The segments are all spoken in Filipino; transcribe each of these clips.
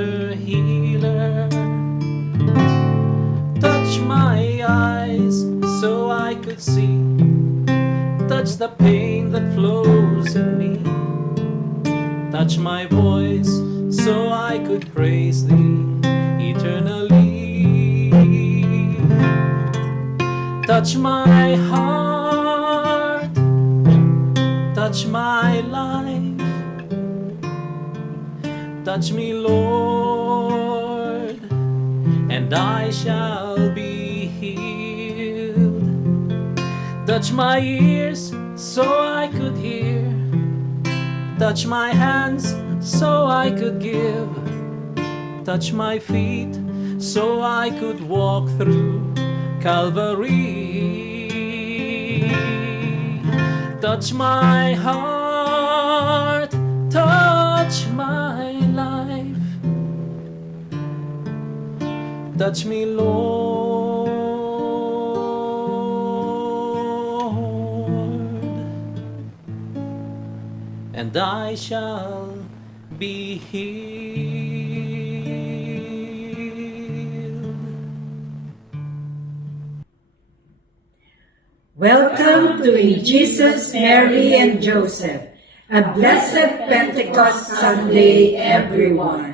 Master Healer. Touch my eyes so I could see. Touch the pain that flows in me. Touch my voice so I could praise Thee eternally. Touch my heart, touch my life. Touch me, Lord, and I shall be healed. Touch my ears so I could hear. Touch my hands so I could give. Touch my feet so I could walk through Calvary. Touch my heart, touch my life. Touch me, Lord, and I shall be healed. Welcome to In Jesus, Mary, and Joseph. A blessed Pentecost Sunday, everyone.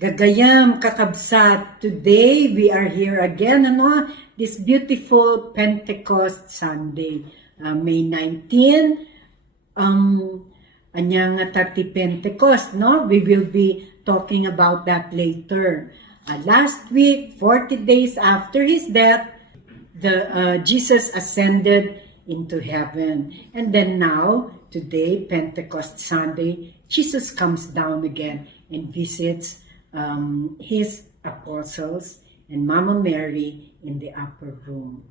Gagayam kakabsat, today we are here again, this beautiful Pentecost Sunday, May 19, anyang 30 Pentecost, we will be talking about that later. Last week, 40 days after his death, Jesus ascended into heaven. And then now, today, Pentecost Sunday, Jesus comes down again and visits his apostles and Mama Mary in the upper room.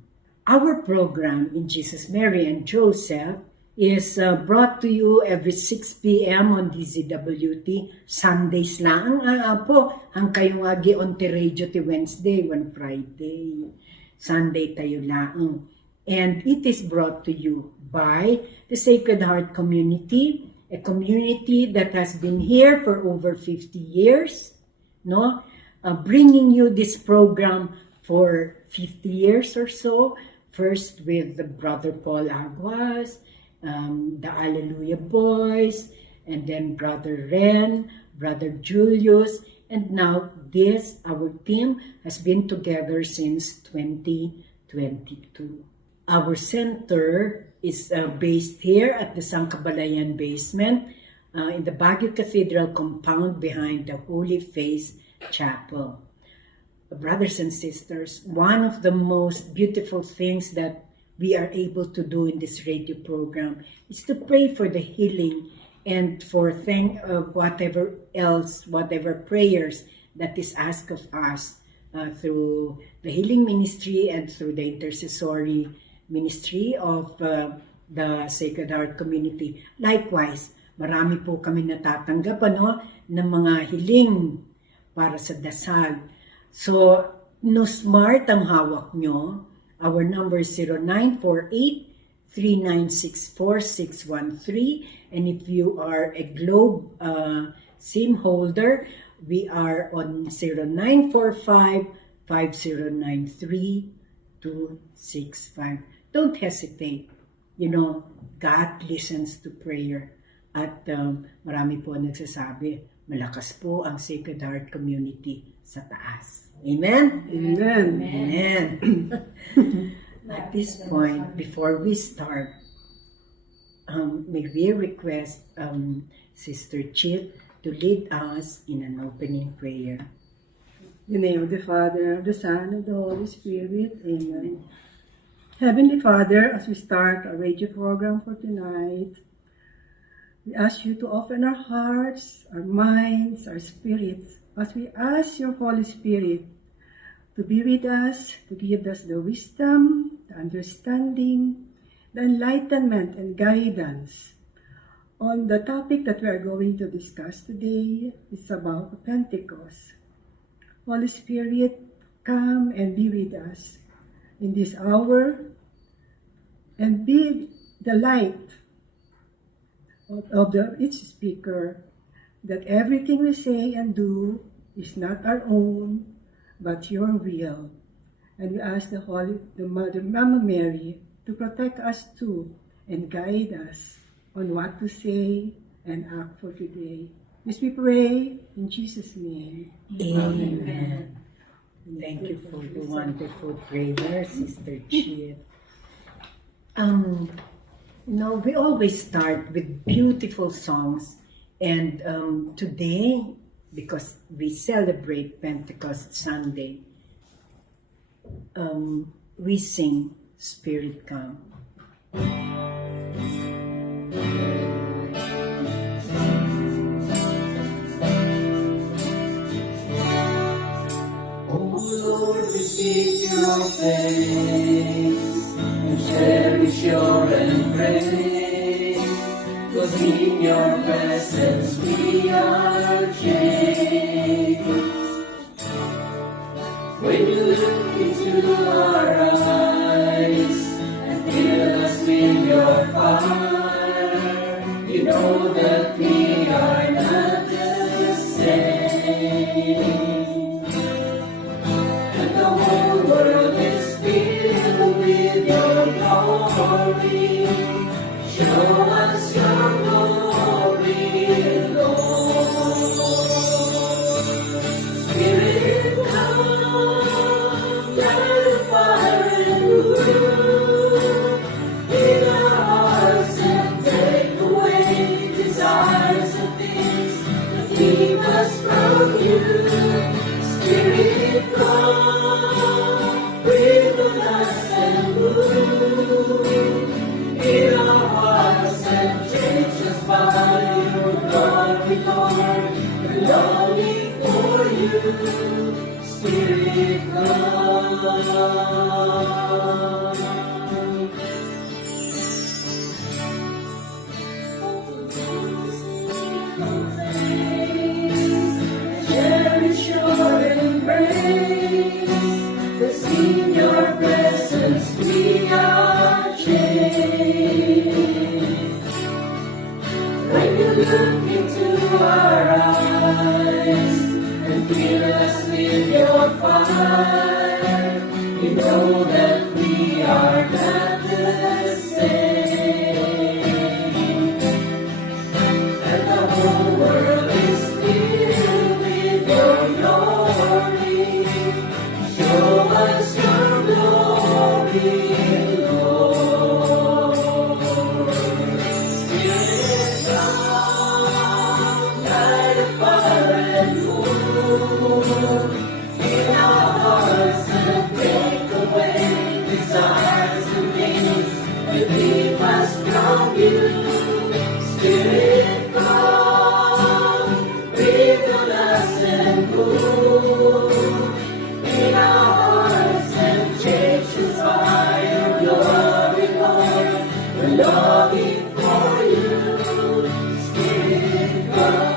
Our program in Jesus, Mary, and Joseph is brought to you every 6 p.m. on DZWT. Sundays lang po. Ang kayong agi on ti radio ti Wednesday, one Friday. Sunday tayo lang. And it is brought to you by the Sacred Heart Community, a community that has been here for over 50 years, bringing you this program for 50 years or so. First with the Brother Paul Aguas, the Alleluia Boys, and then Brother Ren, Brother Julius, and now this, our team, has been together since 2022. Our center is based here at the Sangkabalayan basement in the Baguio Cathedral compound behind the Holy Face Chapel. Brothers and sisters, one of the most beautiful things that we are able to do in this radio program is to pray for the healing and for whatever prayers that is asked of us through the healing ministry and through the intercessory ministry of the Sacred Heart Community. Likewise, marami po kami natatanggap ng mga hiling para sa dasal. So, no smart ang hawak nyo. Our number is 0948-3964-613. And if you are a Globe SIM holder, we are on 0945-5093-265. Don't hesitate. God listens to prayer. At marami po nagsasabi, malakas po ang Sacred Heart Community sa taas. Amen? Amen. Amen. At this point, before we start, may we request Sister Chit to lead us in an opening prayer. In the name of the Father, of the Son, and the Holy Spirit. Amen. Heavenly Father, as we start our radio program for tonight, we ask you to open our hearts, our minds, our spirits, as we ask your Holy Spirit to be with us, to give us the wisdom, the understanding, the enlightenment and guidance on the topic that we are going to discuss today. It's about Pentecost. Holy Spirit, come and be with us in this hour and be the light of each speaker that everything we say and do is not our own, but your will. And we ask the Mother, Mama Mary, to protect us too and guide us on what to say and act for today. This we pray in Jesus' name. Amen. Thank you for the wonderful prayer, Sister Chip. We always start with beautiful songs, and today, because we celebrate Pentecost Sunday, we sing Spirit Come. Seek your face and cherish your embrace, 'cause in your presence we are changed. When you look into our eyes and fill us with your fire, you know that we are not the same. With your glory, show us your glory, Lord. Spirit, come, light the fire and move in our hearts and take away desires and things that keep us from you. Spirit, come, breathe on us. In our hearts and change us by your glory, Lord. We're longing for you, Spirit, come. Cherish your embrace, 'cause in your presence we are changed. When you look into our eyes and fill us with your fire, you know that we are not the same. And the whole world is filled with your glory. Show us your glory, Lord. Spirit, come, light a fire and move in our hearts and take away desires and things that keep us from you. Spirit, come, breathe on us and move in our hearts and change us by your glory, Lord. We're longing for you, Spirit, come.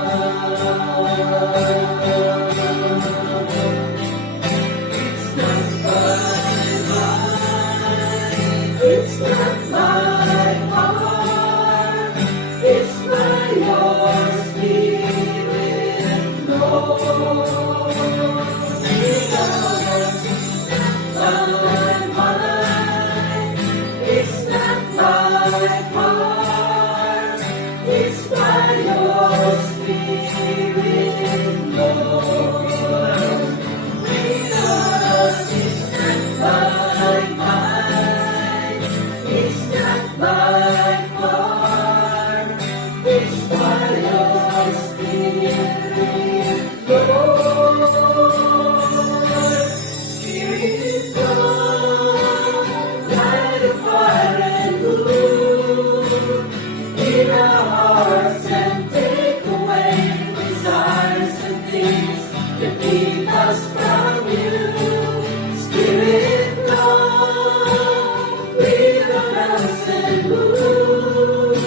It's not by power, it's by your Spirit, Lord. It's not by power, it's by your Spirit, Lord. Lead us, it's not by might, it's not by power, it's by your Spirit, Lord. Spirit, come, light a fire and move in our hearts and take away desires and things that keep us from you. Spirit, come, breathe on us and move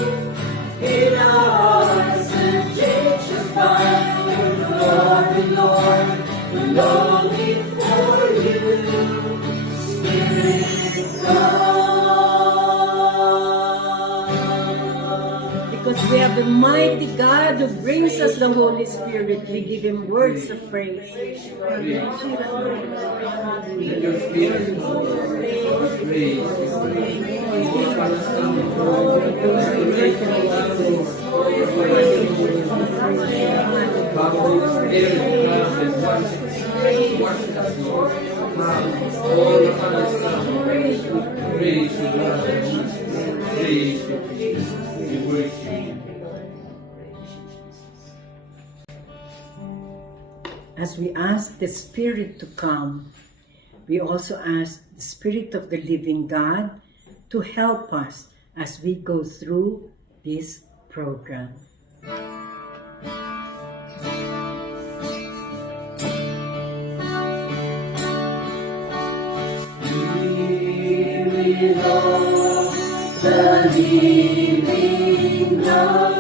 in our hearts and change us by your glory, Lord. We're longing for you, Spirit, come. Because We have the mighty God who brings us the Holy Spirit. We give Him words of praise. As we ask the Spirit to come, we also ask the Spirit of the living God to help us as we go through this program. Spirit of the living God,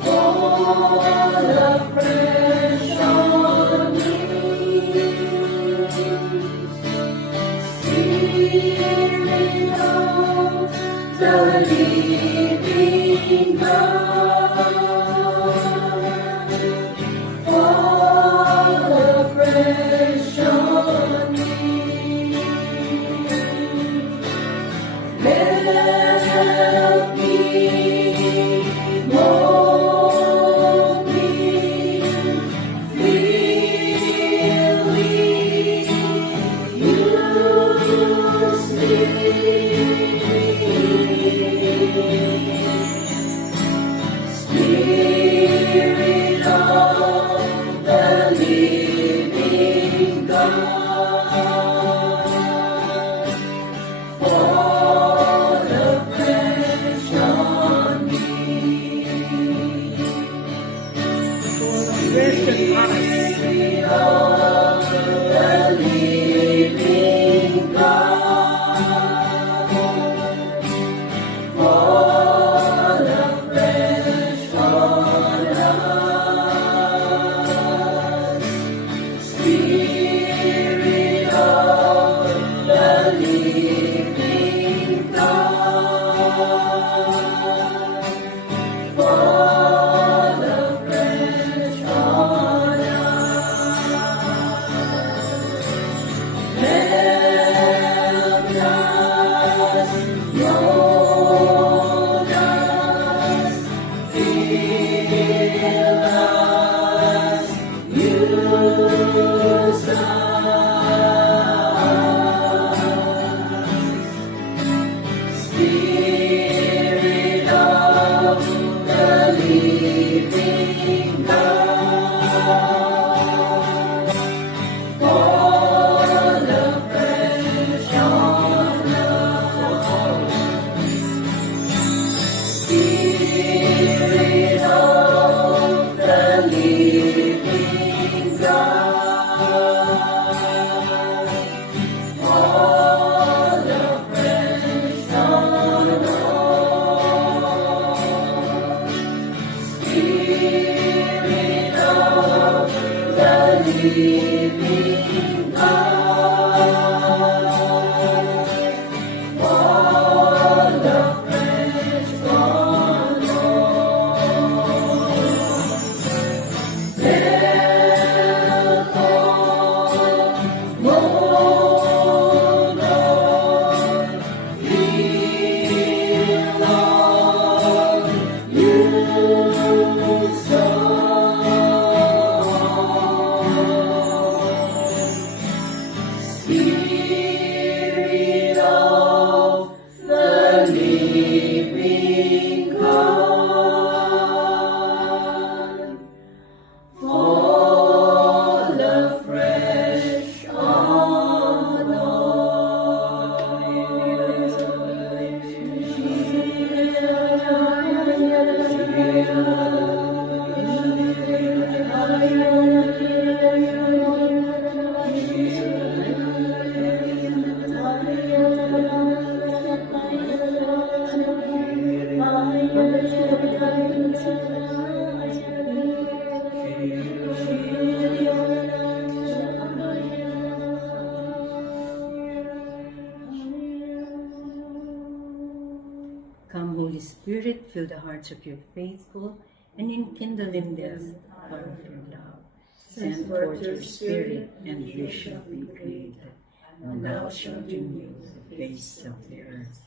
fall afresh on me. Spirit of the living God, fall afresh on me. Help me, mold me, fill me, use me. Spirit of the living God, fall afresh on me. Spirit of the living God, fall afresh on us. Spirit of the living God, fall afresh on us. Help us, mold us, fill us, use us. Spirit of the living God, fall afresh on us. Spirit of the living God, fall afresh on us. Spirit of the living God, fall afresh on us. Help us, mold us, heal us, use us. Spirit, fill the hearts of your faithful, and enkindle in them the fire of your love. Send forth your Spirit, and you shall be created, and thou shalt renew the face of the earth.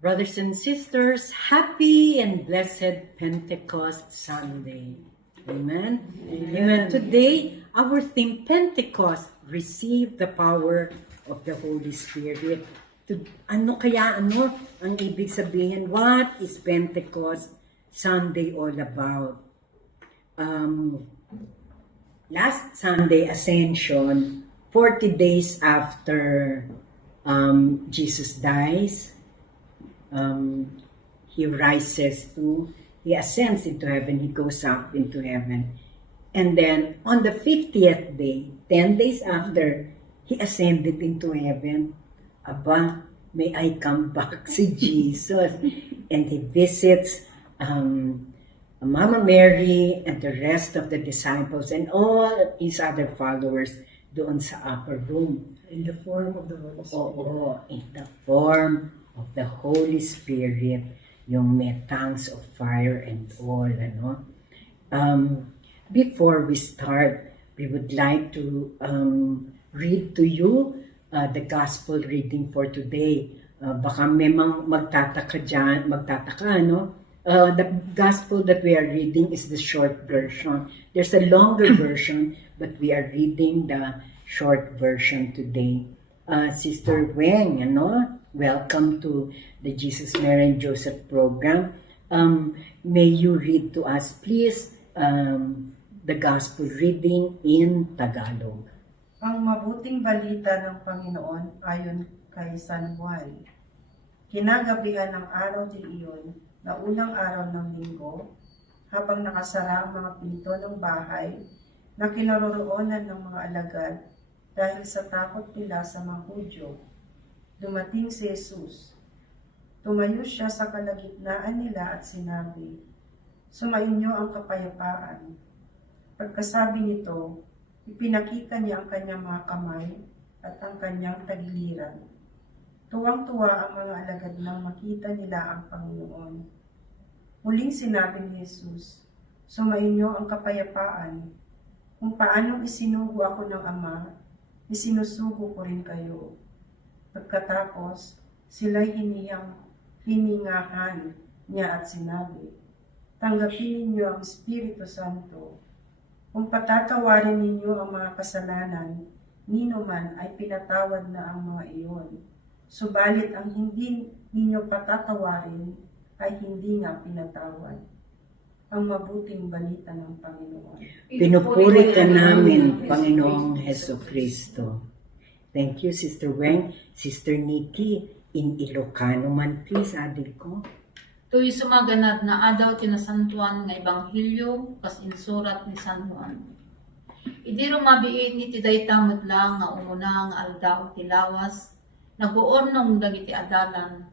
Brothers and sisters, happy and blessed Pentecost Sunday. Amen? Amen. Today, our theme, Pentecost, receive the power of the Holy Spirit. Ano ang ibig sabihin? What is Pentecost Sunday all about? Last Sunday, Ascension, 40 days after Jesus dies, he ascends into heaven, he goes up into heaven. And then on the 50th day, 10 days after he ascended into heaven, may I come back si Jesus. And he visits Mama Mary and the rest of the disciples and all his other followers doon sa upper room. In the form of the Holy Spirit. Oo, in the form of the Holy Spirit, yung may tongues of fire and all, ano. Before we start, we would like to read to you the gospel reading for today. Baka may magtataka, ano? The gospel that we are reading is the short version. There's a longer version, but we are reading the short version today. Sister Weng, ano? Welcome to the Jesus, Mary, and Joseph program. May you read to us, please, the gospel reading in Tagalog. Ang mabuting balita ng Panginoon ayon kay San Juan. Kinagabihan ng araw di iyon, na unang araw ng linggo, habang nakasara ang mga pinto ng bahay na kinaroroonan ng mga alagad dahil sa takot nila sa mga Hudyo, dumating si Jesus. Tumayo siya sa kalagitnaan nila at sinabi, "Sumainyo ang kapayapaan." Pagkasabi nito, ipinakita niya ang kanyang mga kamay at ang kanyang tagiliran. Tuwang-tuwa ang mga alagad nang makita nila ang Panginoon. Muling sinabi ni Jesus, "Sumainyo ang kapayapaan. Kung paanong isinugo ako ng Ama, isinusugo ko rin kayo." Pagkatapos, sila'y hiningahan niya at sinabi, "Tanggapin ninyo ang Espiritu Santo. Kung patatawarin ninyo ang mga kasalanan, nino man ay pinatawad na ang mga iyon. Subalit ang hindi ninyo patatawarin ay hindi nga pinatawad." Ang mabuting balita ng Panginoon. Pinupuri ka namin, Panginoong Heso Kristo. Thank you, Sister Weng. Sister Nikki, in Ilocano man, please, adil ko. Tuy sumaganad na adaw tinasantuan nga Ebanghelyo kas insurat ni San Juan. Idi rumabiin iti daytamot lang nga umuna nga aldaw ti lawas, naguon nung dagiti adalan.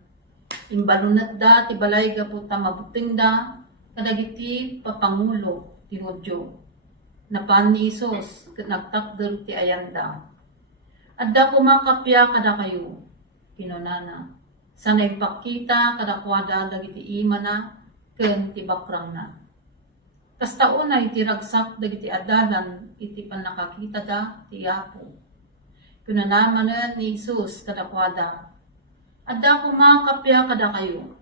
Imbalunat da ti balay gaputa mabuting da, kadagiti papangulo ti Hudyo. Napan ni Isos, nagtakder ti ayanda. Adda kumakapya kada kayo, kinunana. Sanay pakita kadakwada dagiti imana ken ti bakrang na. Kas taunay ti ragsak dagiti adalan iti panakakita da ti Apo. Kunanamanen ni Jesus kadakwada. Adda kumakapya kada kayo.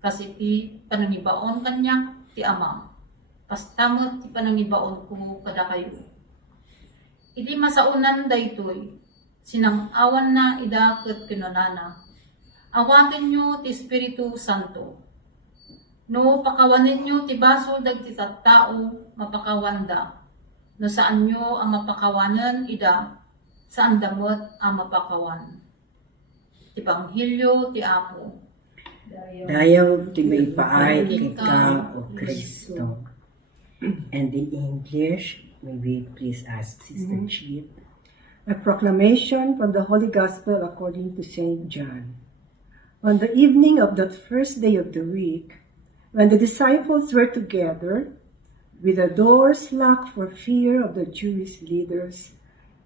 Kasi ti panangibaon kanya ti Ama. Pastamot ti panangibaon ko kada kayo. Iti masaunan daytoy sinang-awan na idakot kinunana. Awatin nyo ti Espiritu Santo. No pakawanin nyo ti basol dagiti tattao mapakawanda. No saan nyo ang mapakawanan ida, saan damot ang mapakawan. Ebanghelyo ti Apo. Dayaw ti may paay kika o Kristo. And in English, may we please ask Sister Chip. A proclamation from the Holy Gospel according to St. John. On the evening of that first day of the week, when the disciples were together, with the doors locked for fear of the Jewish leaders,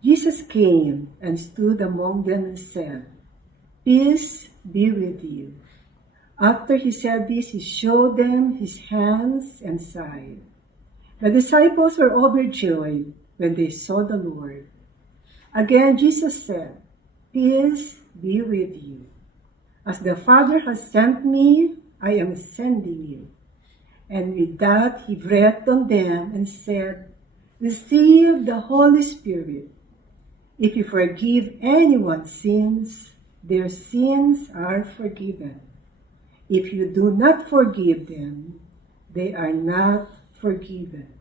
Jesus came and stood among them and said, "Peace be with you." After he said this, he showed them his hands and side. The disciples were overjoyed when they saw the Lord. Again, Jesus said, "Peace be with you. As the Father has sent me, I am sending you." And with that, he breathed on them and said, "Receive the Holy Spirit. If you forgive anyone's sins, their sins are forgiven. If you do not forgive them, they are not forgiven."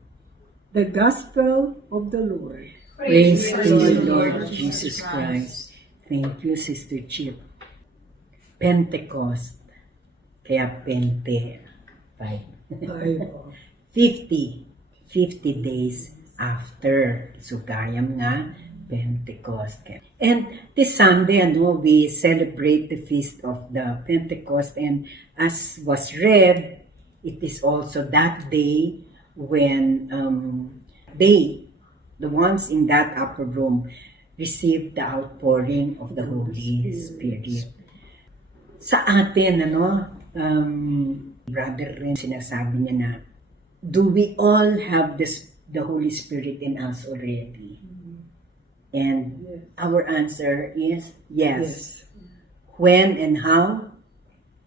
The Gospel of the Lord. Praise to you, Lord Jesus Christ. Thank you, Sister Chip. Pentecost. Kaya Pente. 50 days after. So, gayam nga, Pentecost. And this Sunday, we celebrate the feast of the Pentecost. And as was read, it is also that day when the ones in that upper room, received the outpouring of the Holy Spirit. Sa atin, Brother Ren, sinasabi niya na, do we all have the Holy Spirit in us already? And our answer is yes. When and how?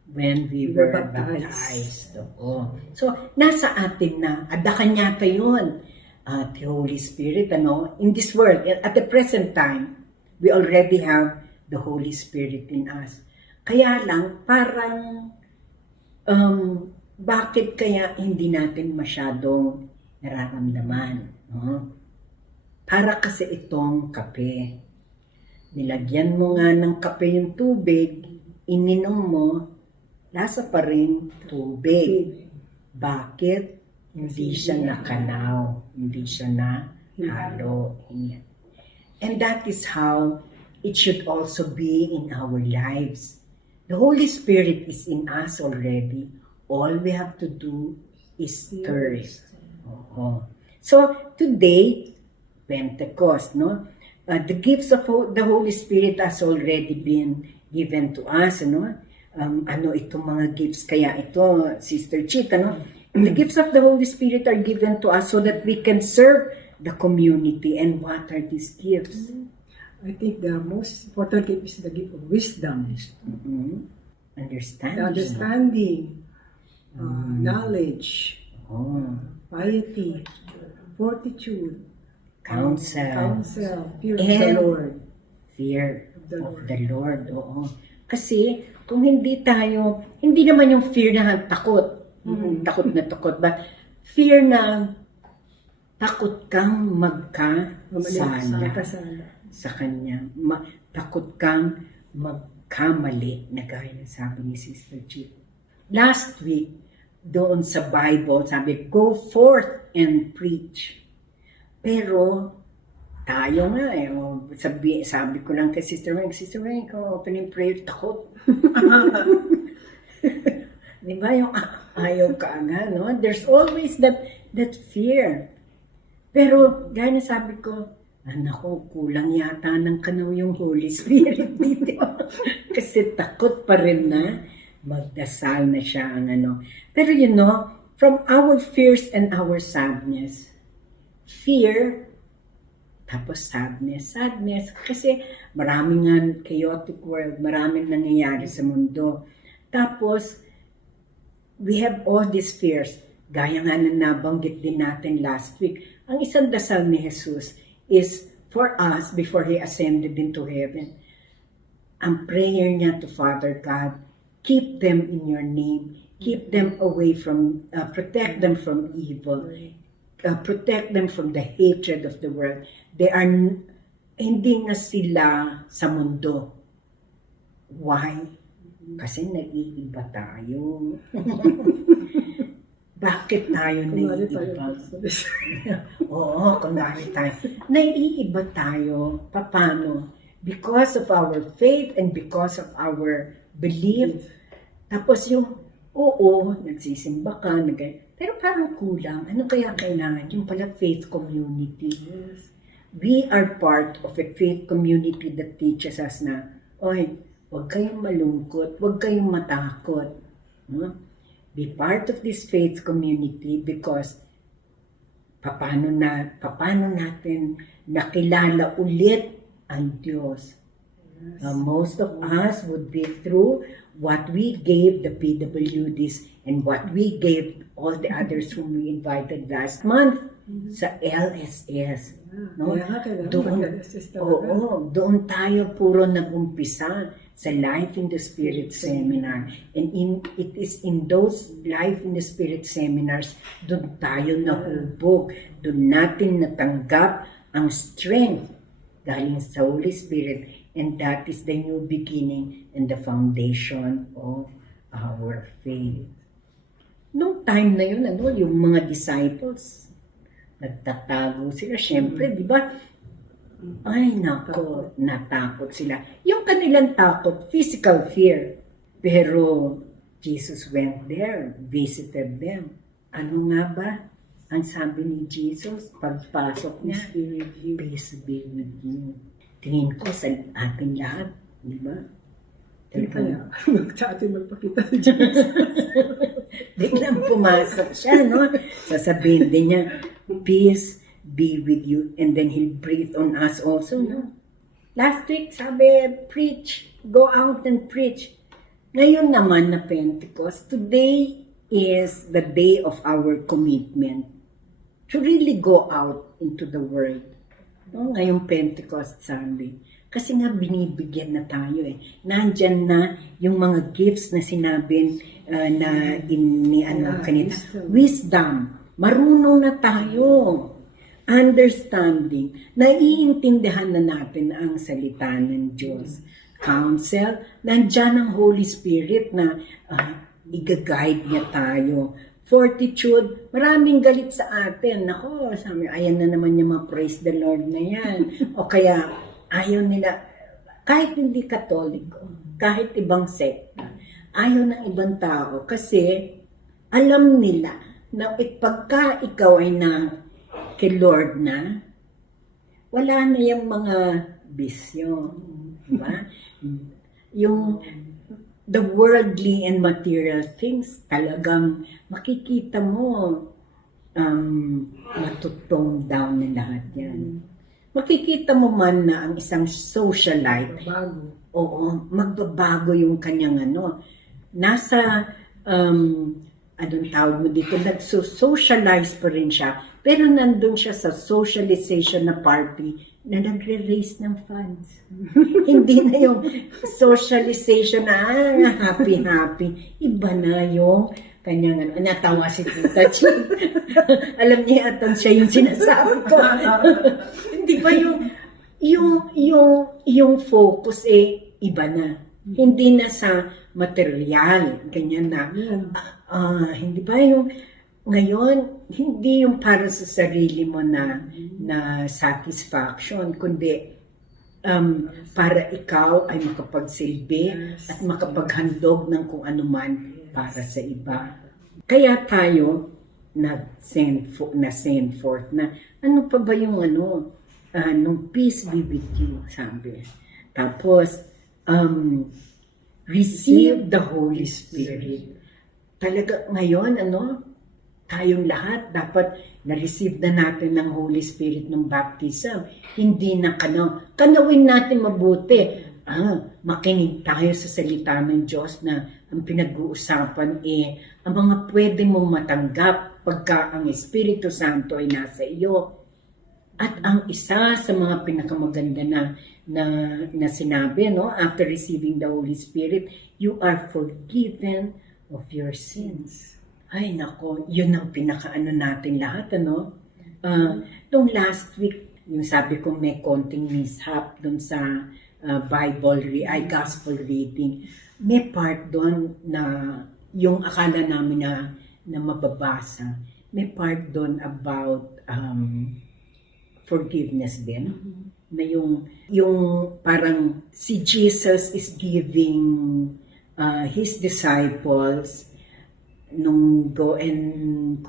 When we were baptized. Oo. So, nasa atin na. Adakan yata yun. The Holy Spirit, in this world, at the present time, we already have the Holy Spirit in us. Kaya lang, parang, bakit kaya hindi natin masyadong nararamdaman? No? Para kasi itong kape. Nilagyan mo nga ng kape yung tubig, ininom mo, lasa pa rin tubig. Bakit? Hindi siya nakanaw, hindi siya nahalo. And that is how it should also be in our lives. The Holy Spirit is in us already. All we have to do is stir it. So today, Pentecost, the gifts of the Holy Spirit has already been given to us. Itong mga gifts? Kaya ito, Sister Chit, the gifts of the Holy Spirit are given to us so that we can serve the community. And what are these gifts? I think the most important gift is the gift of wisdom. Understanding. Knowledge, piety, fortitude, Counsel. fear of the Lord. Fear of the Lord. Oo. Kasi, kung hindi naman yung fear na takot. Takot na takot. But fear na takot kang magkasala sa Kanya. Takot kang magkamali, na gaya ng sabi ni Sister Chip. Last week, doon sa Bible, sabi, go forth and preach. Pero, tayo nga sabi ko lang kay Sister Weng, opening prayer, takot. Di ba yung ayaw ka agad, no? There's always that fear. Pero, gaya na sabi ko, naku, kulang yata ng kanaw yung Holy Spirit dito. Kasi takot pa rin na magdasal na siya ang Pero from our fears and our sadness, fear, tapos sadness. Kasi maraming nga chaotic world, maraming nangyayari sa mundo. Tapos, we have all these fears. Gaya nga na nabanggit din natin last week. Ang isang dasal ni Jesus is for us before He ascended into heaven. Ang prayer niya to Father God, keep them in your name. Keep them away from, protect them from evil. Protect them from the hatred of the world. Hindi na sila sa mundo. Why? Kasi naiiba tayo. Bakit tayo naiiba? Oo, kunwari tayo. Naiiba tayo. Paano? Because of our faith and because of our belief. Tapos nagsisimba ka, pero parang kulang. Ano kaya kailangan? Yung pala faith community. We are part of a faith community that teaches us na, huwag kayong malungkot, huwag kayong matakot. No? Be part of this faith community because paano natin nakilala ulit ang Diyos. Most of us would be through what we gave the PWDs and what we gave all the others whom we invited last month sa LSS. No? Kaya nga, kailangan Doon, mag-LSS talaga. doon tayo puro nag-umpisa sa Life in the Spirit Seminar. And it is in those Life in the Spirit Seminars, doon tayo nahubog. Doon natin natanggap ang strength galing sa Holy Spirit. And that is the new beginning and the foundation of our faith. Nung time na yun, yung mga disciples, nagtatago sila. Siyempre, di ba? Ay, nako, natakot sila. Yung kanilang takot, physical fear. Pero, Jesus went there, visited them. Ano nga ba ang sabi ni Jesus? Pagpasok niya, peace be with you. Tingin ko sa atin lahat, di ba? Kaya, sa atin magpakita ni Jesus. Biglang pumasok siya, no? Sasabihin din niya, peace be with you. And then He'll breathe on us also, no? Last week, sabi, preach. Go out and preach. Ngayon naman na Pentecost, today is the day of our commitment to really go out into the world. No? Ngayong Pentecost Sunday. Kasi nga binibigyan na tayo eh. Nandyan na yung mga gifts na sinabi kanina. Wisdom. Marunong na tayo. Understanding. Naiintindihan na natin ang salita ng Diyos. Counsel. Nandyan ang Holy Spirit na i-guide niya tayo. Fortitude, maraming galit sa atin. Nako, sabi, ayan na naman yung mga praise the Lord na yan. O kaya, ayaw nila, kahit hindi Katoliko, kahit ibang sekta, ayaw ng ibang tao kasi alam nila na pagka ikaw ay na kay Lord na, wala na yung mga bisyo. Diba? Yung the worldly and material things, talagang makikita mo matutone down na lahat yan. Makikita mo man na ang isang socialite, magbabago yung kanyang nasa, anong tawag mo dito, nagso-socialize pa rin siya, pero nandun siya sa socialization na party na nagre-raise ng funds. Hindi na yung socialization na happy-happy. Iba na yung kanyang natawa si Tita Chi. Alam niya atang siya yung sinasabi ko. Hindi ba yung focus iba na. Hindi na sa material, ganyan na. Hindi ba yung ngayon, hindi yung para sa sarili mo na satisfaction, kundi para ikaw ay makapagsilbi at makapaghandog ng kung ano man para sa iba. Kaya tayo na-send forth na ano pa ba yung nung peace be with you, sabi. Tapos, receive the Holy Spirit. Talaga ngayon, tayong lahat dapat na-receive na natin ng Holy Spirit ng baptism. Hindi na kanawin natin mabuti. Makinig tayo sa salita ng Diyos na ang pinag-uusapan ang mga pwede mong matanggap pagka ang Espiritu Santo ay nasa iyo. At ang isa sa mga pinakamaganda na sinabi, after receiving the Holy Spirit, you are forgiven of your sins. Ay, nako, yun ang pinakaano natin lahat, Nung last week, yung sabi ko may konting mishap dun sa gospel reading. May part doon na yung akala namin na mababasa. May part doon about forgiveness din. Na yung parang si Jesus is giving his disciples nung go and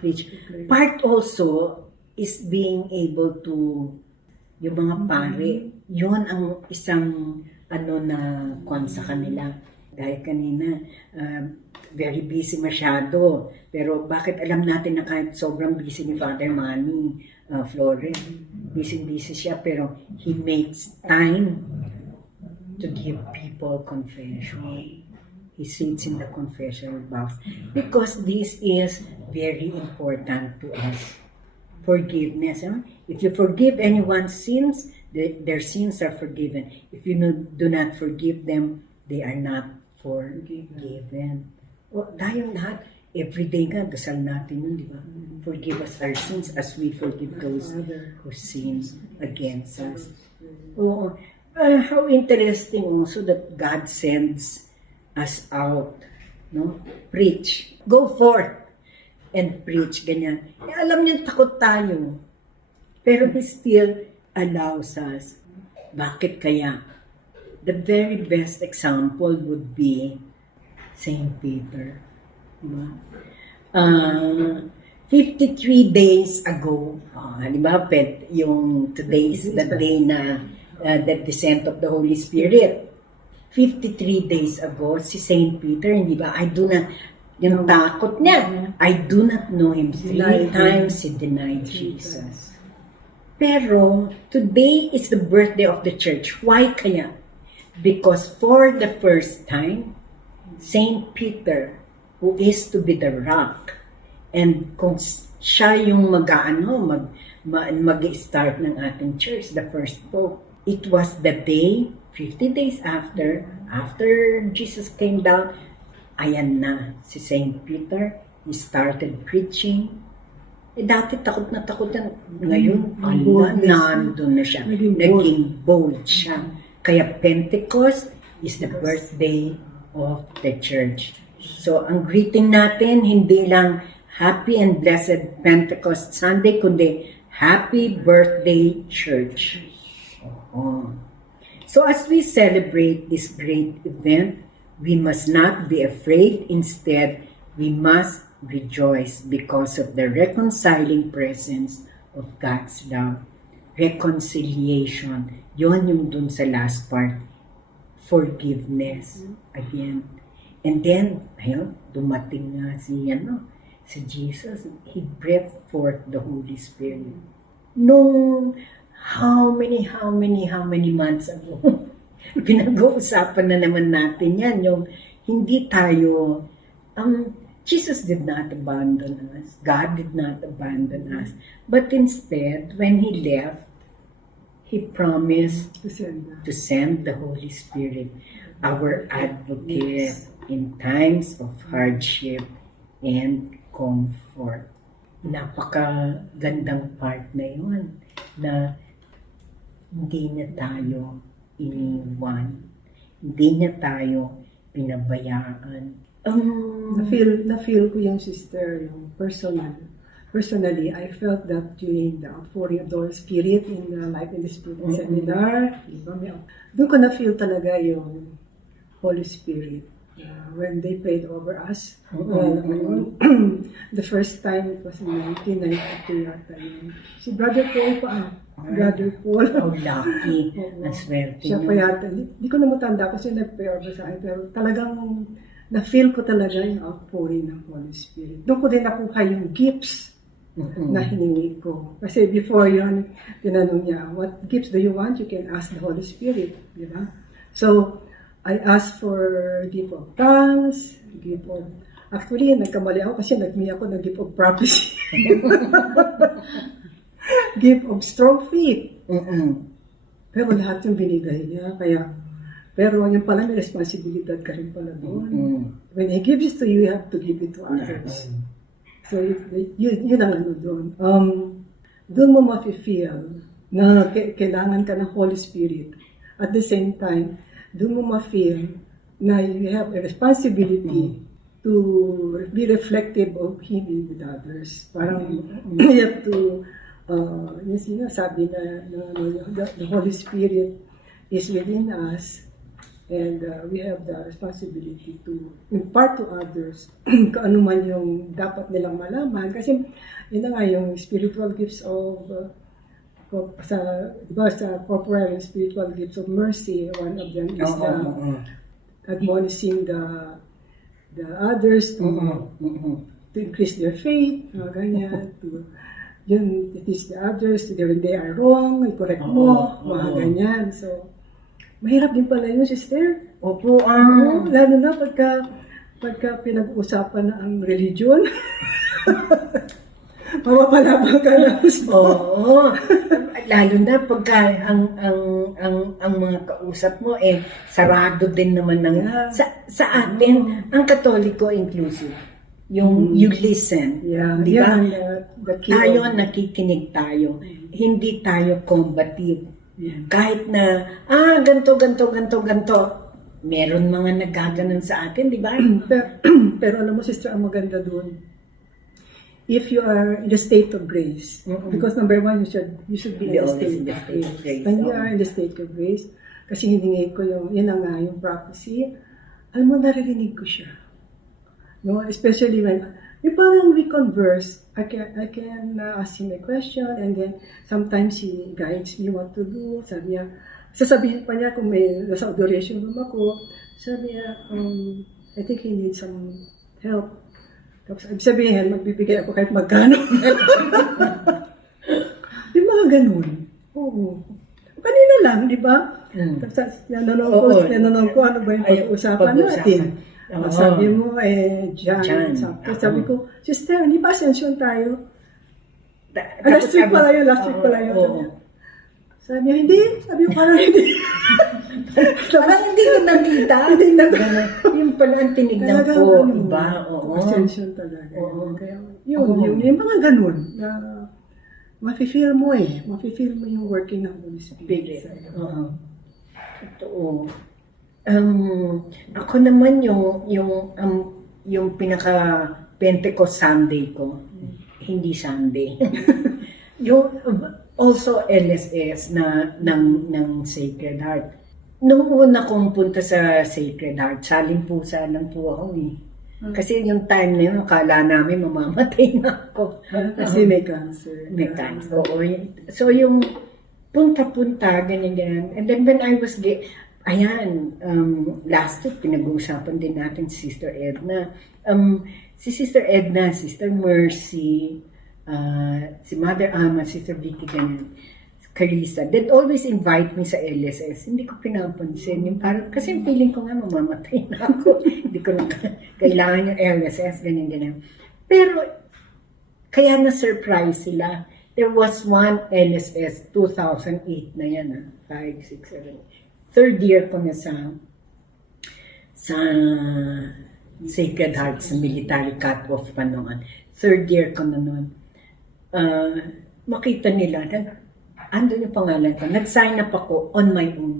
preach. Part also is being able to, yung mga pare, yun ang isang na sa kanila. Dahil kanina, very busy masyado. Pero bakit alam natin na kahit sobrang busy ni Father Manny Flores, busy siya, pero he makes time to give people confession. He sits in the confessional box because this is very important to us. Forgiveness. Huh? If you forgive anyone's sins, their sins are forgiven. If you do not forgive them, they are not forgiven. O, tayong lahat, everyday nga, dasal natin yun, di ba? Forgive us our sins as we forgive those who sin against us. Oo. How interesting also that God sends us out. No? Preach. Go forth and preach. Ganyan. Alam niyo, takot tayo. Pero He still allows us. Bakit kaya? The very best example would be Saint Peter. Diba? 53 days ago, halimbawa, yung today's the day na the descent of the Holy Spirit. 53 days ago, si Saint Peter, hindi ba? Yung takot niya, I do not know him. 3 times he denied Jesus. Pero, today is the birthday of the church. Why kaya? Because for the first time, Saint Peter, who is to be the rock, and kung siya yung mag-start ng ating church, the first pope, it was the day, 50 days after Jesus came down, ayan na, si Saint Peter, he started preaching. Dati takot na takot yan. Ngayon, nandun na siya. Naging bold siya. Kaya Pentecost is the birthday of the church. So, ang greeting natin, hindi lang Happy and Blessed Pentecost Sunday, kundi Happy Birthday Church. So, as we celebrate this great event, we must not be afraid. Instead, we must rejoice because of the reconciling presence of God's love. Reconciliation. Yun yung dun sa last part. Forgiveness. Again. And then, ayun, dumating nga si Jesus. He breathed forth the Holy Spirit. Nung how many months ago, pinag-uusapan na naman natin yan, yung hindi tayo, Jesus did not abandon us. God did not abandon us. But instead, when He left, He promised to send the Holy Spirit, our advocate in times of hardship and comfort. Napakagandang part na yun, na hindi niya tayo iniwan. Hindi niya tayo pinabayaan. Na-feel ko yung sister, yung personally, I felt that during the outpouring of the Holy Spirit in the Life in the Spirit seminar, doon ko na-feel talaga yung Holy Spirit. When they prayed over us, the first time, it was in 1992 yata yun. Si Brother Paul pa, Brother Paul. Oh, lucky. Naswerte Siya pa yata. Hindi ko na matanda kasi nag-pray over sa akin, pero talagang na-feel ko talaga yung outpouring ng Holy Spirit. Doon ko din nakuha yung gifts na hiningi ko. Kasi before yun, tinanong niya, what gifts do you want? You can ask the Holy Spirit. Di ba? So, I asked for gift of tongues, gift of... Actually, nagkamali ako kasi nag-me ako ng gift of prophecy. Gift of strong faith. Pero lahat yung binigay niya. Pero yung pala may responsibilidad ka rin pala doon. When He gives it to you, you have to give it to others. So, yun ang ano doon. Doon mo ma-feel na kailangan ka ng Holy Spirit. At the same time, doon mo ma-feel na you have a responsibility to be reflective of Him with others. Parang you have to, sabi na the Holy Spirit is within us, and we have the responsibility to impart to others kung ano man yung dapat nilang malaman. Kasi yun na nga yung spiritual gifts of sa corporal and spiritual gifts of mercy. One of them is admonishing the others to, to increase their faith, mga ganyan, to teach the others when they are wrong, i-correct mo, mga ganyan. So, mahirap din pala yun, sister. Opo, Lalo na pagka pinag-uusapan na ang religion. Mapapalabang ka na. oo. Lalo na pagka ang mga kausap mo sarado din naman ng sa atin ang Katoliko inclusive. Yung you listen, di ba? Tayo nakikinig tayo. Hindi tayo combative. Kahit na ganto. Meron mga nagaganon sa akin, di ba? Pero alam mo, sister, ang maganda doon, if you are in the state of grace, because number one, you should be in the state of grace. When you are in the state of grace, kasi hiningi ko yun na nga, yung prophecy, alam mo, naririnig ko siya. No? Especially when, yung parang we converse, I can ask him a question, and then sometimes he guides me what to do. Sabi niya, sasabihin pa niya kung may nasa adoration room ako, sabi niya, I think he needs some help. Tapos sabihin, magbibigay ako kahit magkano. Yung mga ganun. Oo. Kanina lang, di ba? Tapos tinanong ko, ano ba yung pag-uusapan natin? Sabi mo, Jan. Sabi ko, sister, hindi ba ascension tayo? Last week pala yun. Sabi niya, hindi. Sabi ko, parang hindi. Parang hindi ko nakita. Yung pala ang tinignan ko. Iba, oo. Ascension talaga. Kaya, yung mga ganun, na mafe-feel mo mafe-feel mo yung working ng Holy Spirit. Totoo. Ako naman yung pinaka Pentecost Sunday ko, hindi Sunday. Yung also LSS ng Sacred Heart. Nung una kong punta sa Sacred Heart, saling pusa lang po ako Kasi yung time na yun, akala namin mamamatay na ako. Kasi may cancer. May cancer. Oo. So yung punta-punta, ganyan. And then when I was last week, pinag-uusapan din natin si Sister Edna. Si Sister Edna, Sister Mercy, si Mother Ama, Sister Vicky, ganyan. Carissa, they'd always invite me sa LSS. Hindi ko pinapansin. Yung parang, kasi feeling ko nga mamamatay na ako. Hindi ko lang kailangan yung LSS, ganyan. Pero, kaya na-surprise sila. There was one LSS, 2008 na yan, 5, 6, 7. Third year ko na sa Sacred Heart, sa military cut-off pa noon. Third year ko na noon. Makita nila, andun yung pangalan ko. Nag-sign up ako on my own.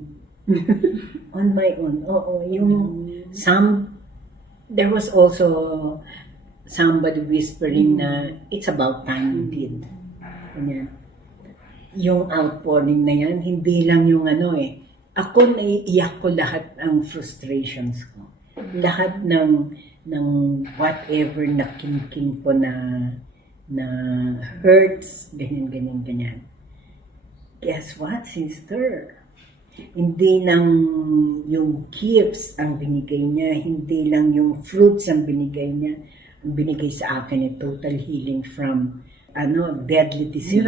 On my own. Oo. There was also somebody whispering na it's about time indeed. Ganyan. Yung outpouring na yan, hindi lang yung ako naiiyak ko lahat ng frustrations ko. Lahat ng whatever na king ko na hurts, ganyan. Guess what, sister? Hindi lang yung gifts ang binigay niya, hindi lang yung fruits ang binigay niya. Ang binigay sa akin ay total healing from deadly disease.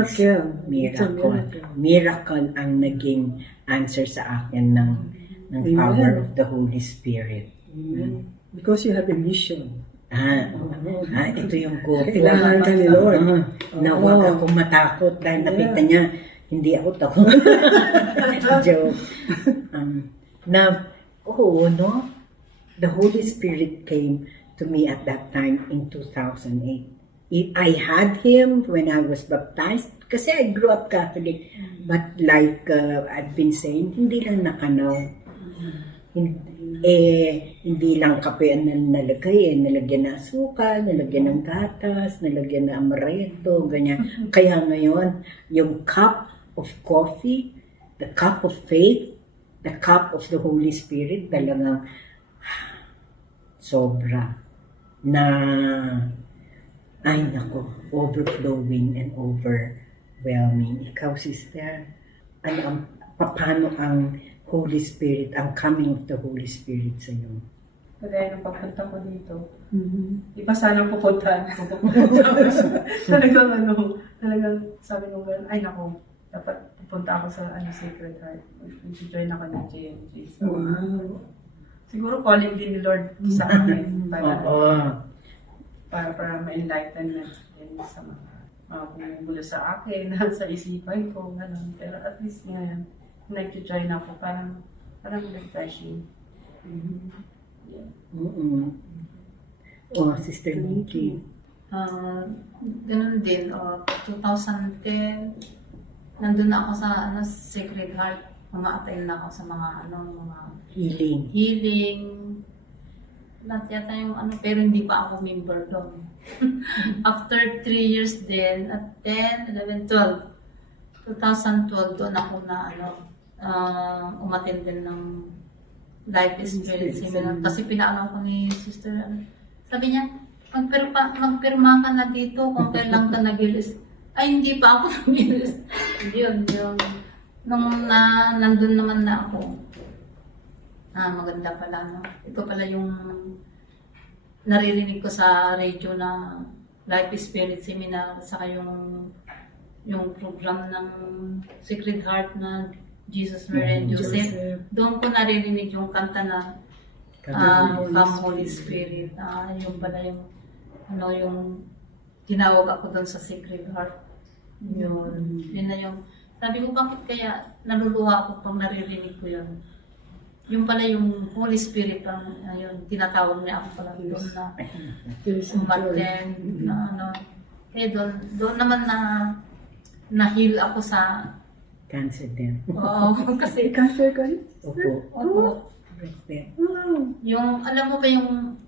Miracle ang naging answer sa akin ng power of the Holy Spirit. Because you have a mission. Ito yung goal. Kailangan ka ni Lord. Na huwag akong matakot dahil nakita niya, hindi ako takot. Joke. The Holy Spirit came to me at that time in 2008. I had Him when I was baptized kasi I grew up Catholic. But like I've been saying, hindi lang nakanaw. Hindi lang kape ang nalagay, nalagyan ng asukal, nalagyan ng gatas, nalagyan ng amaretto, ganyan. Kaya ngayon, yung cup of coffee, the cup of faith, the cup of the Holy Spirit, talagang sobra na, overflowing and overwhelming. Ikaw, sister, paano ang Holy Spirit, ang coming of the Holy Spirit sa iyo? Kaya nung pagpunta ko dito, Mhm. iba sana pupuntahan ko. Tapos, talagang sabi ko, ay nako, dapat pupunta ako sa Sacred Heart. Mag-join ako ng JMG. So, Wow. siguro calling din ni Lord sa akin Oo. para ma-enlightenment din sa mga bumubulo sa akin, sa isipan ko, gano'n. Pero at least ngayon, nag-join ako, parang refreshing. Yeah. Oo. Oh, Sister Nikki. Ganun din, 2010, nandun na ako sa Sacred Heart. Uma-attend na ako sa mga mga Healing. Lahat yata yung pero hindi pa ako member doon. After 3 years din, at 10, 11, 12. 2012 doon ako na umattend din ng Life Spirit Seminar. Kasi pinaalam ko ni Sister, sabi niya, magpirma ka na dito kung kailan ka nag-release. Ay, hindi pa ako nag-release. Yun. Nung nandun naman na ako, maganda pala, no? Ito pala yung naririnig ko sa radio na Life Spirit Seminar, saka yung program ng Sacred Heart na Jesus, Mary, and Joseph. Doon ko naririnig yung kanta na Come Holy Spirit. Yung pala yung tinawag ako doon sa Sacred Heart. Yun na yung, sabi ko, bakit kaya naluluha ako pag naririnig ko yun? Yung pala yung Holy Spirit, ayun, tinatawag niya ako pala doon na umattend, na Kaya doon naman na-heal ako sa Cancer din. Oo, kasi Cancer ka rin? Opo. Respect. Wow. yung, alam mo ba yung,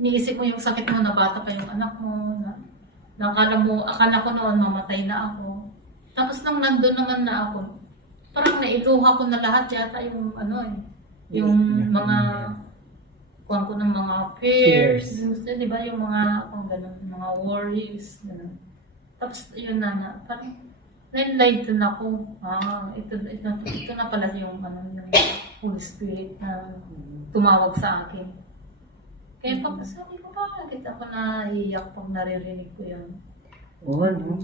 iniisip mo yung sakit mo na bata pa yung anak mo, na akala ko noon mamatay na ako. Tapos nang nandun naman na ako, parang nailuha ko na lahat yata yung yung mga, kuwan ko ng mga fears, di ba yung mga, ganun, mga worries, ganun. Tapos yun na, parang, na-enlighten ako. Ito na pala yung Holy Spirit na tumawag sa akin. Kaya pag sabi ko, bakit ako naiiyak pag naririnig ko yun? Oh, no?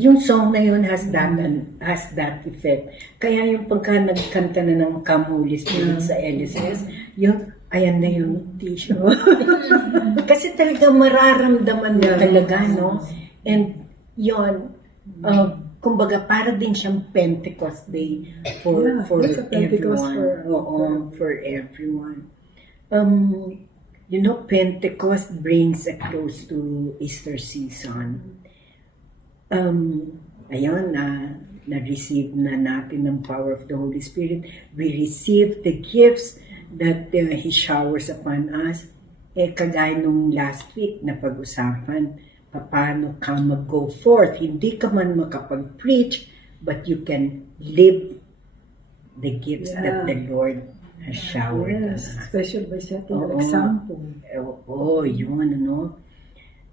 Yung song na yun has that effect. Kaya yung pagka nagkanta na ng Come Holy Spirit sa LSS, yung ayan na yung tissue. Kasi talaga mararamdaman mo talaga, no? And yun, kumbaga para din siyang Pentecost Day for everyone. For everyone. Pentecost brings us close to Easter season. Na-receive na natin ng power of the Holy Spirit. We receive the gifts that He showers upon us. Kagaya nung last week na pag-usapan, paano ka mag-go forth. Hindi ka man makapag-preach, but you can live the gifts that the Lord has showered on us. Special by setting an example. Yun,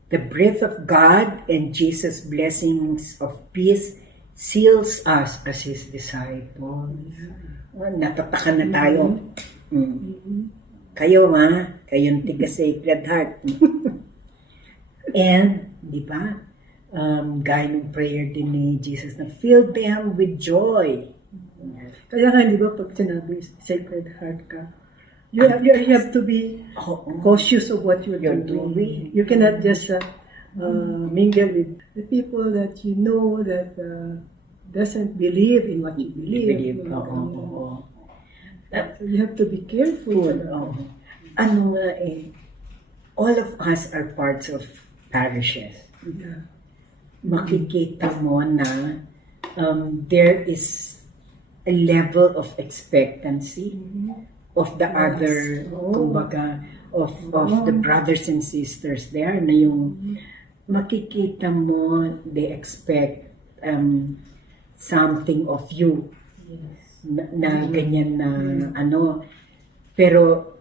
The breath of God and Jesus' blessings of peace seals us as His disciples. Natatakan na tayo. Kayo, kayong tiga-Sacred Heart. And, di ba, gaya ng prayer din ni Jesus na fill them with joy. Kaya nga, di ba, pag sinabi Sacred Heart ka, you have to be cautious of what you're doing. You cannot just mingle with the people that you know that doesn't believe in what you believe. You have to be careful. All of us are parts of parishes. Yeah. Makikita mo na there is a level of expectancy of the other, kumbaga, of the brothers and sisters there, na yung makikita mo, they expect something of you. Na ganyan na pero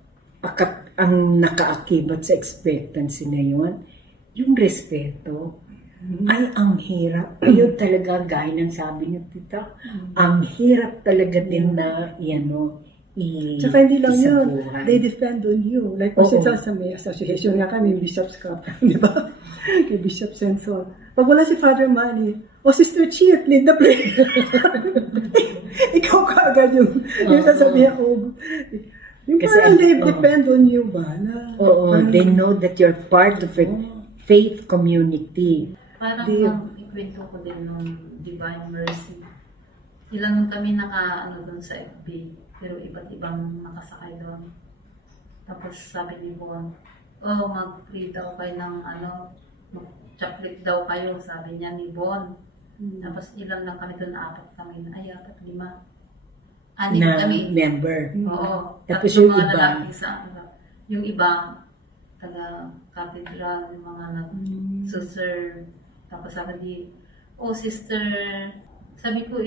ang nakaakibat sa expectancy na yun, yung respeto. Ay, ang hirap. Ayun talaga, gaya ng sabi ni Tita, ang hirap talaga din na, Tsaka hindi lang yun, isabuhay. they depend on you. Like, Oo. sa may association nga kami, Bishop's Cup, di ba? Kay Bishop Senson. Pag wala si Father Manny, Sister Chief, lead the prayer. Ikaw kaagad yung sasabihin ko. Yung Kasi parang they oo. depend on you ba? Oo, they know that you're part of a faith community. Parang Di- ang ikwento ko din nung Divine Mercy. Ilan kami doon sa FB, pero iba't ibang nakasakay doon. Tapos sabi ni Bon, mag-pray daw kayo ng mag-chaplet daw kayo, sabi niya ni Bon. Tapos ilan lang kami doon, 4 kami, 4, 5. 6 Na kami. member. Oo. Tapos Tapos yung mga iba? lalaki yung iba, taga-cathedral, yung mga nag-serve. Tapos sabi di, sister, sabi ko,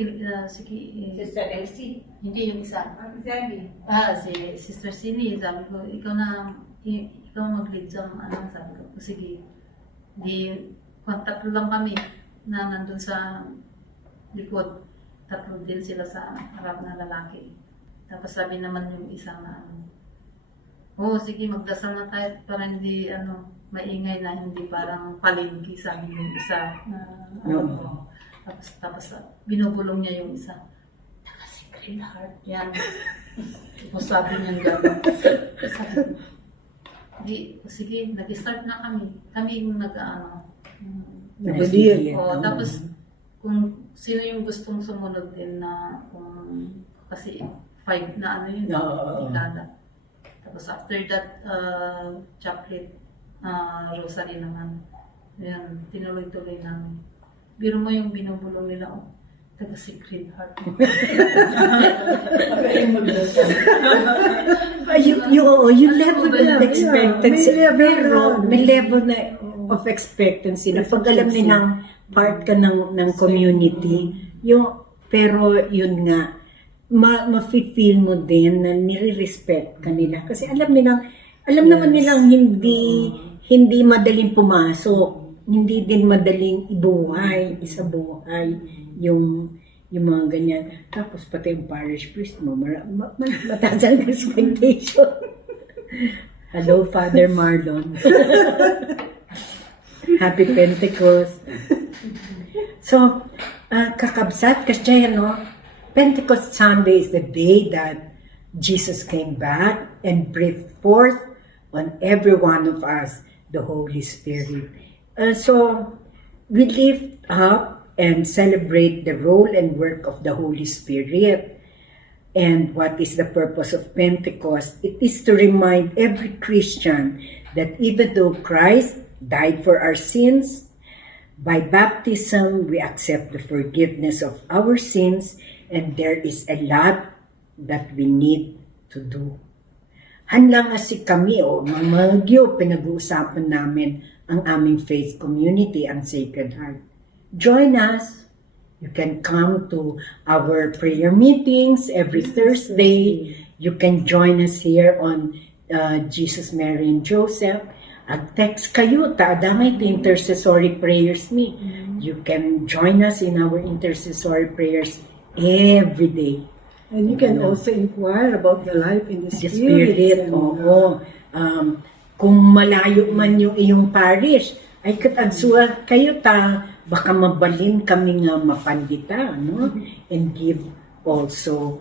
sige, Sister Elsie. hindi yung isa. Zemi. Si Sister Cindy, sabi ko, ikaw mag-lead sa sabi ko, sige. Di, tatlo lang kami na nandun sa likod. Tatlo din sila sa harap na lalaki. Tapos sabi naman yung isa na sige, magdasal na tayo para hindi, maingay na hindi parang palengke, sabi yung isa. Tapos binubulong niya yung isa. Taga-Sacred Heart. Yan. Tapos sabi niya gano'n. Sige, nag-start na kami. Kami yung Nag-lead. tapos kung sino yung gustong sumunod din na kasi 5 na yun, Oo. dekada. Tapos after that, chaplet, rosary naman. Yan, tinuloy-tuloy namin. Biro mo yung binubulong nila, taga-Sacred Heart. Yung level Yeah, of expectancy. may level Pero na. may level na of expectancy na pag alam nilang part ka ng community, pero yun nga, ma-feel mo din na nire-respect ka nila. Kasi alam naman nilang hindi madaling pumasok, hindi din madaling isabuhay yung mga ganyan. Tapos pati yung parish priest mo, mataas ang expectation. Hello, Father Marlon. Happy Pentecost. So, kakabsat kasi, Pentecost Sunday is the day that Jesus came back and breathed forth on every one of us the Holy Spirit. So, we lift up and celebrate the role and work of the Holy Spirit. And what is the purpose of Pentecost? It is to remind every Christian that even though Christ died for our sins, by baptism we accept the forgiveness of our sins, and there is a lot that we need to do. Hanlang si kami mga Magyo, pinag-uusapan namin ang aming faith community, ang Sacred Heart. Join us. You can come to our prayer meetings every Thursday. You can join us here on Jesus, Mary, and Joseph. Text kayo, taadamay the intercessory prayers me. You can join us in our intercessory prayers every day. And you can also inquire about the life in the The Spirit. Spirit, oo. Kung malayo man yung iyong parish, ay katagsuan kayo baka mabalin kami nga mapandita, no? And give also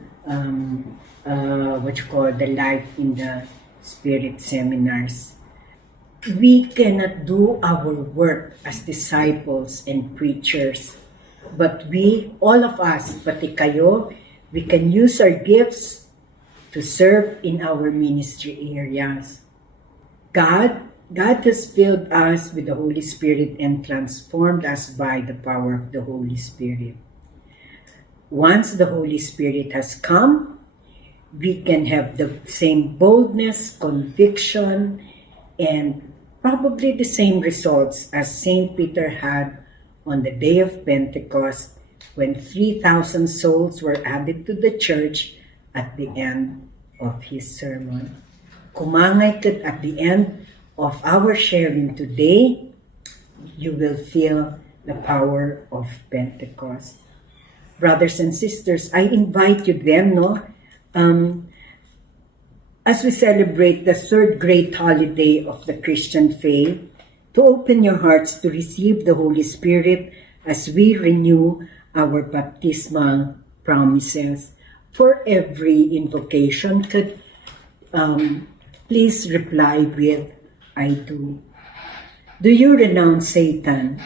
the life in the Spirit seminars. We cannot do our work as disciples and preachers, but all of us, pati kayo, we can use our gifts to serve in our ministry areas. God has filled us with the Holy Spirit and transformed us by the power of the Holy Spirit. Once the Holy Spirit has come, we can have the same boldness, conviction, and probably the same results as St. Peter had on the day of Pentecost when 3,000 souls were added to the church at the end of his sermon. Kumangay kat at the end of our sharing today, you will feel the power of Pentecost. Brothers and sisters, I invite you then, as we celebrate the third great holiday of the Christian faith, to open your hearts to receive the Holy Spirit as we renew our baptismal promises. For every invocation, could please reply with, I do. Do you renounce Satan?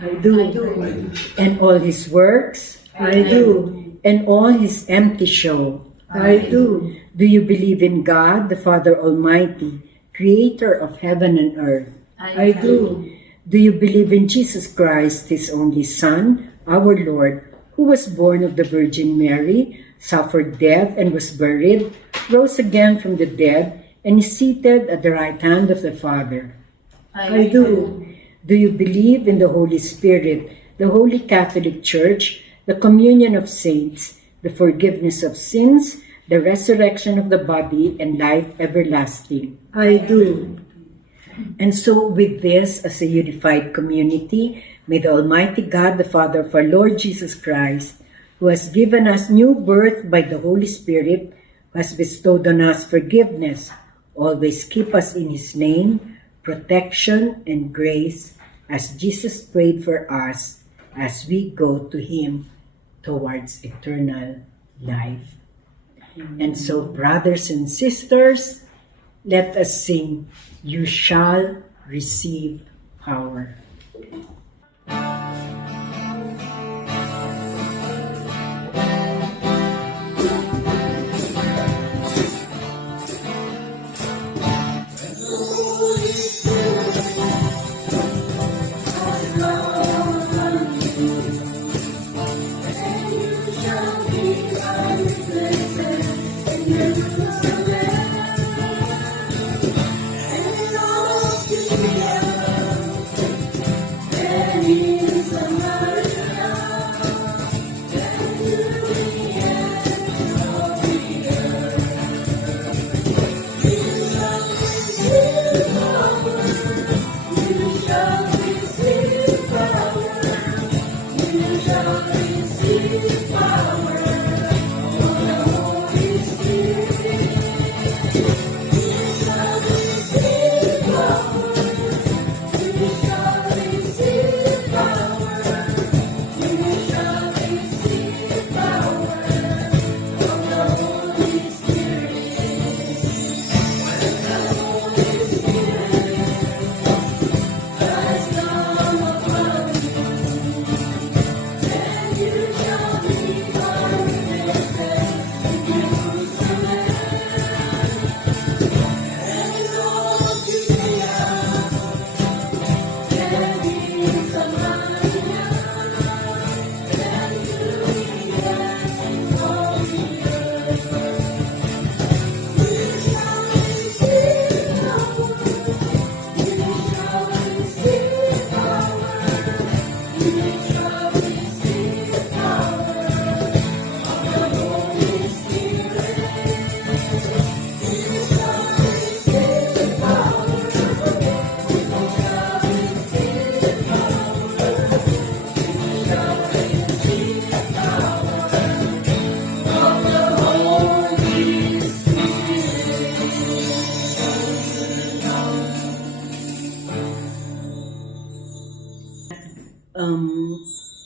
I do. And all his works? I do. And all his empty show? I do. Do you believe in God, the Father Almighty, creator of heaven and earth? I do. Do you believe in Jesus Christ, his only Son, our Lord, who was born of the Virgin Mary, suffered death and was buried, rose again from the dead, and is seated at the right hand of the Father? I do. Do you believe in the Holy Spirit, the Holy Catholic Church, the communion of saints, the forgiveness of sins, the resurrection of the body, and life everlasting? I do. And so with this, as a unified community, may the Almighty God, the Father of our Lord Jesus Christ, who has given us new birth by the Holy Spirit, who has bestowed on us forgiveness, always keep us in his name, protection and grace, as Jesus prayed for us as we go to him towards eternal life. And so, brothers and sisters, let us sing, You Shall Receive Power.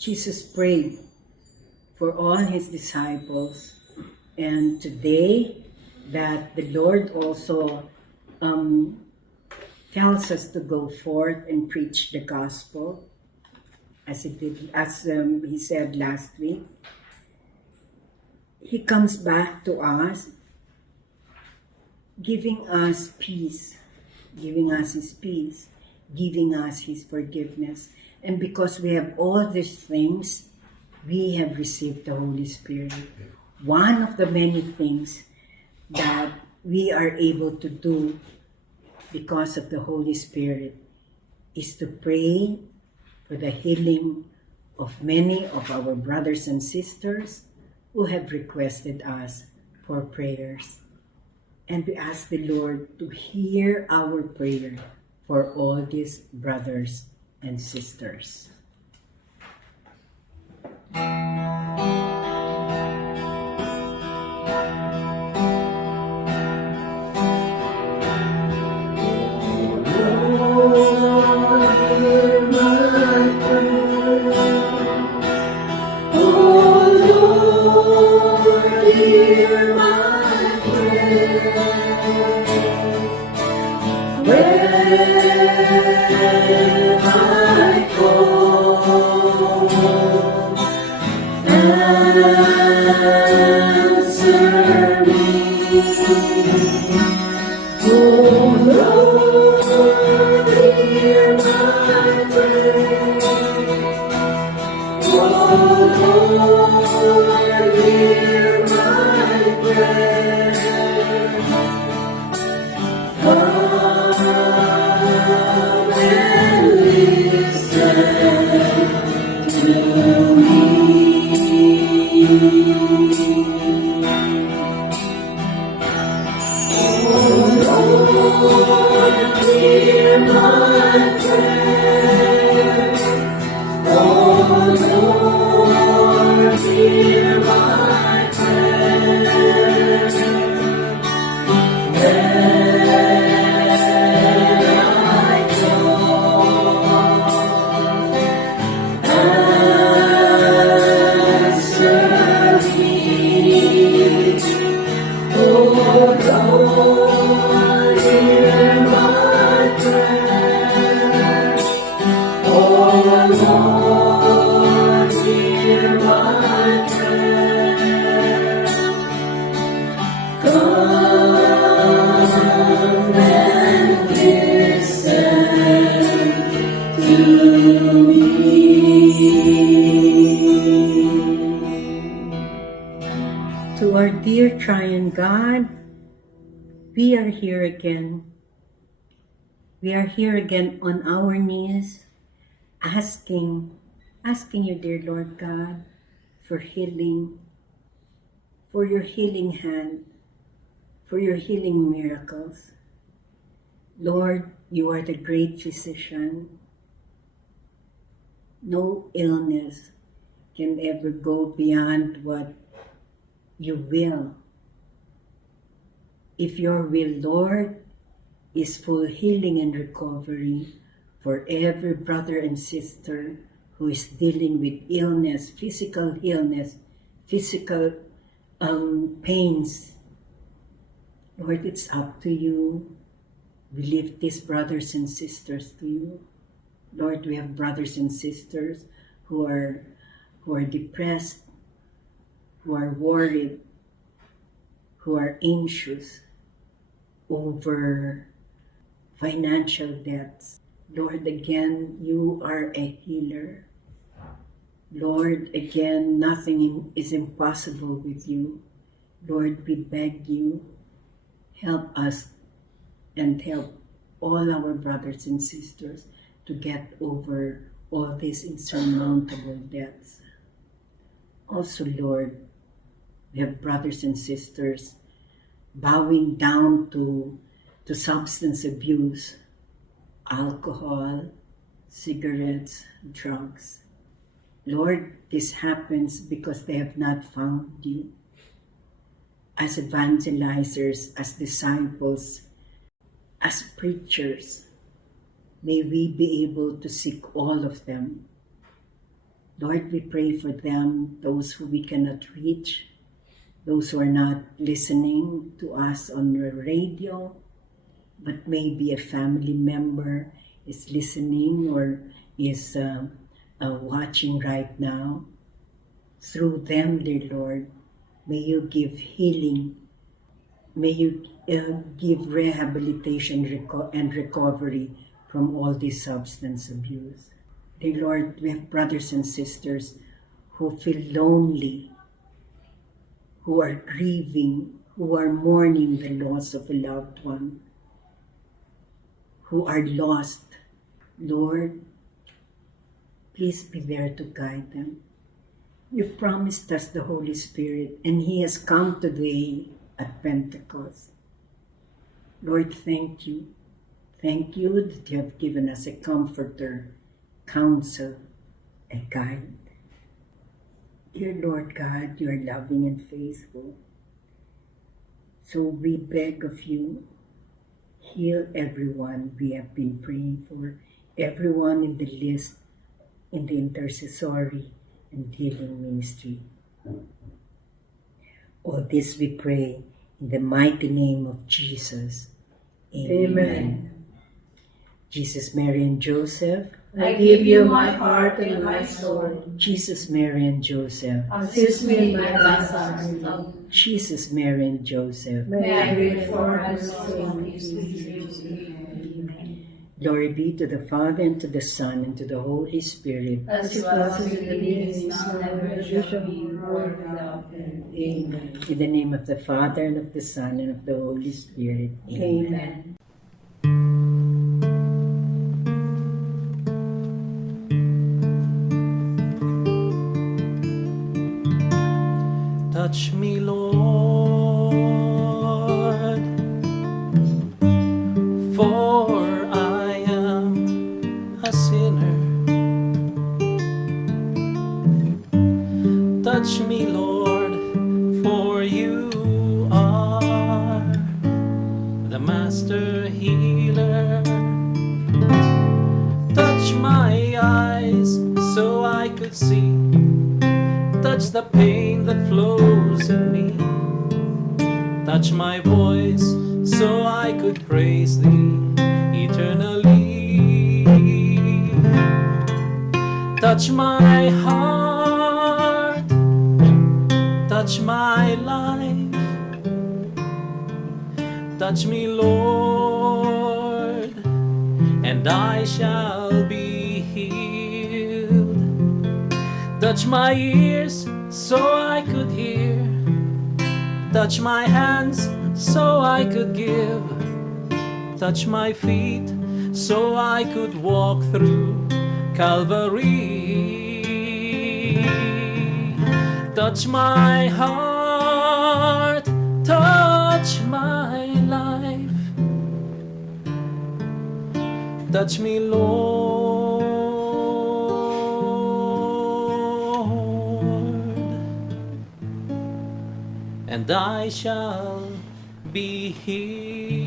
Jesus prayed for all his disciples, and today that the Lord also tells us to go forth and preach the gospel, as he said last week. He comes back to us, giving us peace, giving us his peace, giving us his forgiveness. And because we have all these things, we have received the Holy Spirit. One of the many things that we are able to do because of the Holy Spirit is to pray for the healing of many of our brothers and sisters who have requested us for prayers. And we ask the Lord to hear our prayer for all these brothers and sisters. To our dear Triune God, we are here again. We are here again on our knees, asking you, dear Lord God, for healing, for your healing hand, for your healing miracles. Lord, you are the great physician. No illness can ever go beyond what you will. If your will, Lord, is full healing and recovery for every brother and sister who is dealing with illness, physical pains. Lord, it's up to you. We lift these brothers and sisters to you. Lord, we have brothers and sisters who are depressed, who are worried, who are anxious over financial debts. Lord, again, you are a healer. Lord, again, nothing is impossible with you. Lord, we beg you, help us and help all our brothers and sisters to get over all these insurmountable debts. Also, Lord, we have brothers and sisters bowing down to substance abuse, alcohol, cigarettes, drugs. Lord, this happens because they have not found you. As evangelizers, as disciples, as preachers, may we be able to seek all of them. Lord, we pray for them, those who we cannot reach, those who are not listening to us on the radio, but maybe a family member is listening or is watching right now. Through them, dear Lord, may you give healing. May you give rehabilitation and recovery from all this substance abuse. Dear Lord, we have brothers and sisters who feel lonely, who are grieving, who are mourning the loss of a loved one, who are lost. Lord, please be there to guide them. You promised us the Holy Spirit, and He has come today at Pentecost. Lord, thank you. Thank you that you have given us a comforter counsel, a guide. Dear Lord God, you are loving and faithful. So we beg of you, heal everyone we have been praying for, everyone in the list, in the intercessory and healing ministry. All this we pray in the mighty name of Jesus. Amen. Jesus, Mary, and Joseph. I give you my heart and my soul. Jesus, Mary, and Joseph. Assist me in my last hour. Jesus, Mary, and Joseph. May I wait for us in Glory be to the Father, and to the Son, and to the Holy Spirit. as it was in the beginning, now and ever shall be, world without end. Amen. In the name of the Father, and of the Son, and of the Holy Spirit. Amen. Touch me, Lord, for I am a sinner. Touch me, Lord, for you are the master healer. Touch my eyes so I could see. Touch the pain that flows in me. Touch my voice so I could praise thee eternally. Touch my heart, touch my life. Touch me, Lord, and I shall be healed. Touch my ears so I could hear. Touch my hands so I could give. Touch my feet so I could walk through Calvary. Touch my heart, touch my life. Touch me, Lord, and I shall be healed.